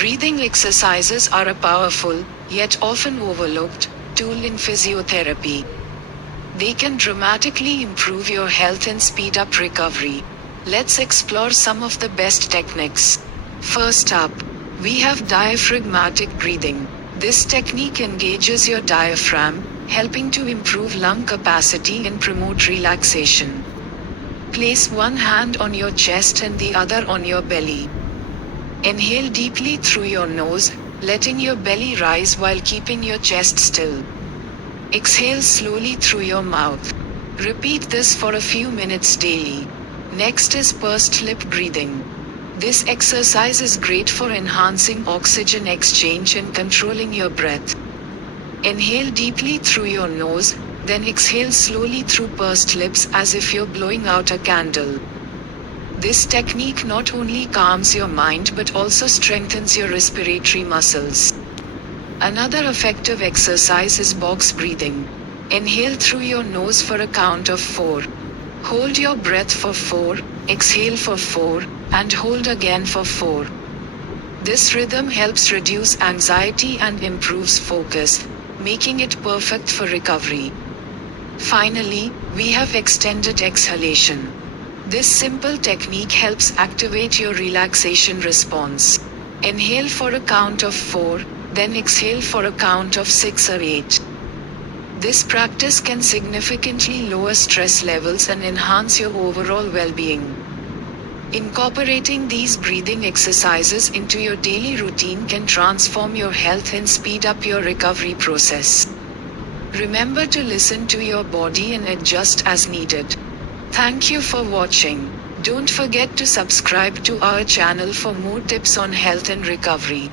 Breathing exercises are a powerful, yet often overlooked, tool in physiotherapy. They can dramatically improve your health and speed up recovery. Let's explore some of the best techniques. First up, we have diaphragmatic breathing. This technique engages your diaphragm, helping to improve lung capacity and promote relaxation. Place one hand on your chest and the other on your belly. Inhale deeply through your nose, letting your belly rise while keeping your chest still. Exhale slowly through your mouth. Repeat this for a few minutes daily. Next is pursed lip breathing. This exercise is great for enhancing oxygen exchange and controlling your breath. Inhale deeply through your nose, then exhale slowly through pursed lips as if you're blowing out a candle. This technique not only calms your mind but also strengthens your respiratory muscles. Another effective exercise is box breathing. Inhale through your nose for a count of 4. Hold your breath for 4, exhale for 4, and hold again for 4. This rhythm helps reduce anxiety and improves focus, making it perfect for recovery. Finally, we have extended exhalation. This simple technique helps activate your relaxation response. Inhale for a count of 4, then exhale for a count of 6 or 8. This practice can significantly lower stress levels and enhance your overall well-being. Incorporating these breathing exercises into your daily routine can transform your health and speed up your recovery process. Remember to listen to your body and adjust as needed. Thank you for watching. Don't forget to subscribe to our channel for more tips on health and recovery.